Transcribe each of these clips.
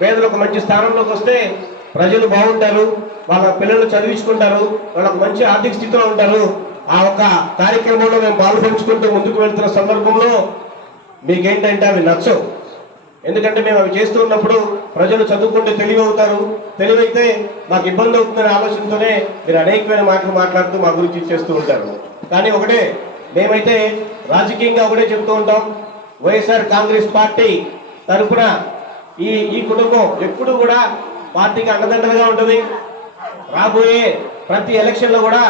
పేదలు ఒక మంచి స్థానంలోకి వస్తే ప్రజలు బాగుంటారు, వాళ్ళ పిల్లలు చదివించుకుంటారు, వాళ్ళకు మంచి ఆర్థిక స్థితిలో ఉంటారు. ఆ ఒక కార్యక్రమంలో మేము పాల్పంచుకుంటూ ముందుకు వెళ్తున్న సందర్భంలో మీకేంటంటే అవి నచ్చవు. ఎందుకంటే మేము అవి చేస్తూ ఉన్నప్పుడు ప్రజలు చదువుకుంటే తెలివి అవుతారు, తెలివైతే మాకు ఇబ్బంది అవుతుందనే ఆలోచనతోనే మీరు అనేకమైన మాటలు మాట్లాడుతూ మా గురించి చేస్తూ ఉంటారు. కానీ ఒకటే, మేమైతే రాజకీయంగా ఒకటే చెప్తూ ఉంటాం, వైఎస్ఆర్ కాంగ్రెస్ పార్టీ తరఫున ఈ కుటుంబం ఎప్పుడు కూడా పార్టీకి అండదండలుగా ఉంటుంది. రాబోయే ప్రతి ఎలక్షన్లో కూడా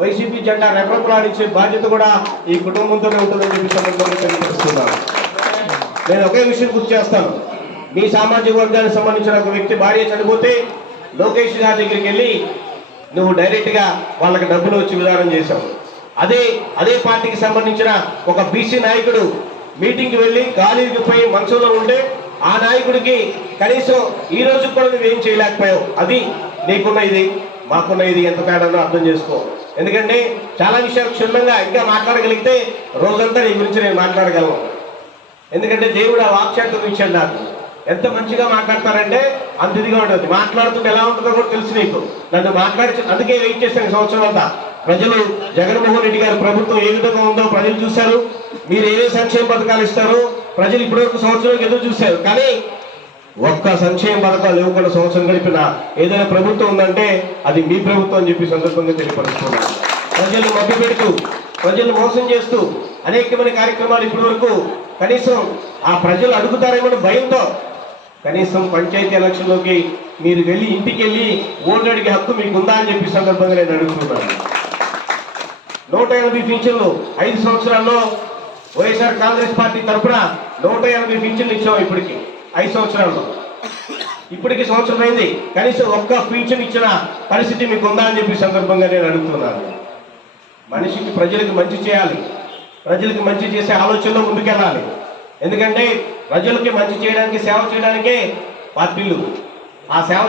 వైసీపీ జెండా రెపరెపలాడించే బాధ్యత కూడా ఈ కుటుంబంతోనే ఉంటుందని చెప్పి సందర్భంగా తెలియపరుస్తున్నాను. నేను ఒకే విషయం గుర్తు చేస్తాను. మీ సామాజిక వర్గానికి సంబంధించిన ఒక వ్యక్తి భార్య చనిపోతే లోకేష్ గారి దగ్గరికి వెళ్ళి నువ్వు డైరెక్ట్గా వాళ్ళకి డబ్బులు వచ్చి విధానం చేశావు. అదే పార్టీకి సంబంధించిన ఒక బీసీ నాయకుడు మీటింగ్కి వెళ్ళి గాలికి పోయి మనసులో ఉంటే ఆ నాయకుడికి కనీసం ఈ రోజు కూడా నువ్వేం చేయలేకపోయావు. అది నీకున్న ఇది మాకున్న ఇది ఎంత తేడానో అర్థం చేసుకో. ఎందుకంటే చాలా విషయాలు క్షుణ్ణంగా ఇంకా మాట్లాడగలిగితే రోజంతా నీ గురించి నేను మాట్లాడగలను. ఎందుకంటే దేవుడు ఆ వాక్చాతుర్యం ఇచ్చాడు నాకు. ఎంత మంచిగా మాట్లాడతారంటే అంత ఇదిగా ఉంటుంది. మాట్లాడుతుంటే ఎలా ఉంటుందో కూడా తెలుసు నీకు. నన్ను అందుకే వెయిట్ చేశాను సంవత్సరం అంతా. ప్రజలు జగన్మోహన్ రెడ్డి గారి ప్రభుత్వం ఏ విధంగా ఉందో ప్రజలు చూశారు. మీరు ఏ సంక్షేమ పథకాలు ఇస్తారో ప్రజలు ఇప్పటివరకు సంవత్సరం ఎదురు చూశారు. కానీ ఒక్క సంక్షేమ పథకాలు ఇవ్వకుండా సంవత్సరం గడిపిన ఏదైనా ప్రభుత్వం ఉందంటే అది మీ ప్రభుత్వం అని చెప్పి సందర్భంగా తెలియపరుస్తున్నాను. ప్రజలు మభ్యపెడుతూ, ప్రజలు మోసం చేస్తూ అనేకమైన కార్యక్రమాలు ఇప్పటి వరకు కనీసం ఆ ప్రజలు అడుగుతారేమో భయంతో కనీసం పంచాయతీ ఎలక్షన్లోకి మీరు వెళ్ళి ఇంటికి వెళ్ళి ఓటు అడిగే హక్కు మీకు ఉందా అని చెప్పి సందర్భంగా నేను అడుగుతున్నాను. 180 పింఛన్లు 5 సంవత్సరాల్లో వైఎస్ఆర్ కాంగ్రెస్ పార్టీ తరఫున 180 పింఛన్లు ఇచ్చాం. ఇప్పటికి 5 సంవత్సరాల్లో, ఇప్పటికి సంవత్సరం అయింది. కనీసం ఒక్క పింఛన్ ఇచ్చిన పరిస్థితి మీకు ఉందా అని చెప్పి సందర్భంగా నేను అడుగుతున్నాను. మనిషికి ప్రజలకు మంచి చేయాలి, ప్రజలకు మంచి చేసే ఆలోచనలో ముందుకెళ్ళాలి. ఎందుకంటే ప్రజలకి మంచి చేయడానికి, సేవ చేయడానికే పార్టీలు. ఆ సేవ